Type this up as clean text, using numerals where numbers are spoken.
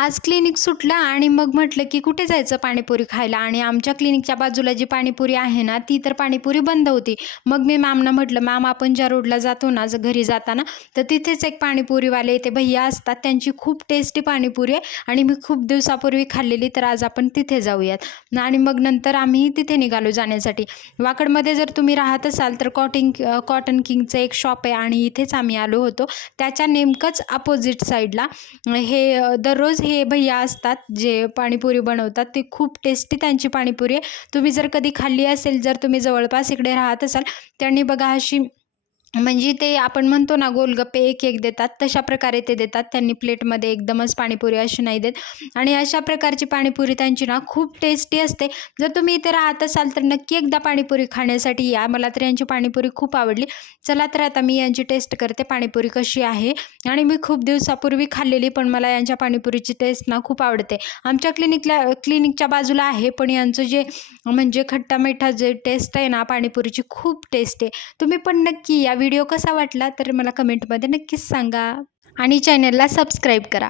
आज क्लिनिक सुटलं आणि मग म्हटलं की कुठे जायचं पाणीपुरी खायला आणि आमच्या क्लिनिकच्या बाजूला जी पाणीपुरी आहे ना ती तर पाणीपुरी बंद होती. मग मी मॅमना म्हटलं, "मॅम आपण ज्या रोडला जातो ना घरी जाताना तर तिथेच एक पाणीपुरीवाले ते भैय्या असतात. त्यांची खूप टेस्टी पाणीपुरी आहे आणि मी खूप दिवसापूर्वी खाल्लेली, तर आज आपण तिथे जाऊयात." आणि मग नंतर आम्ही तिथे निघालो जाण्यासाठी. वाकडमध्ये जर तुम्ही राहत असाल तर कॉटन किंगचं एक शॉप आहे आणि इथेच आम्ही आलो होतो. त्याच्या नेमकंच अपोजिट साईडला दररोज हे भैय्या असतात जे पाणीपुरी बनवतात. ते खूप टेस्टी त्यांची पाणीपुरी आहे. तुम्ही जर कधी खाल्ली असेल, जर तुम्ही जवळपास इकडे राहत असाल, त्यांनी बघा अशी म्हणजे ते आपण म्हणतो ना गोलगप्पे एक-एक देतात, तशा प्रकारे ते देतात. त्यांनी प्लेटमध्ये एकदमच पाणीपुरी अशी नाही देत आणि अशा प्रकारची पाणीपुरी त्यांची ना खूप टेस्टी असते. जर तुम्ही इथे राहत असाल तर नक्की एकदा पाणीपुरी खाण्यासाठी या. मला तर यांची पाणीपुरी खूप आवडली. चला तर आता मी यांची टेस्ट करते पाणीपुरी कशी आहे आणि मी खूप दिवसापूर्वी खाल्लेली, पण मला यांच्या पाणीपुरीची टेस्ट ना खूप आवडते. आमच्या क्लिनिकच्या बाजूला आहे, पण यांचं जे म्हणजे खट्टा-मिठा जे टेस्ट आहे ना पाणीपुरीची खूप टेस्ट आहे. तुम्ही पण नक्की या. व्हिडिओ कसा वाटला तर मला कमेंटमध्ये नक्कीच सांगा आणि चॅनलला सबस्क्राईब करा.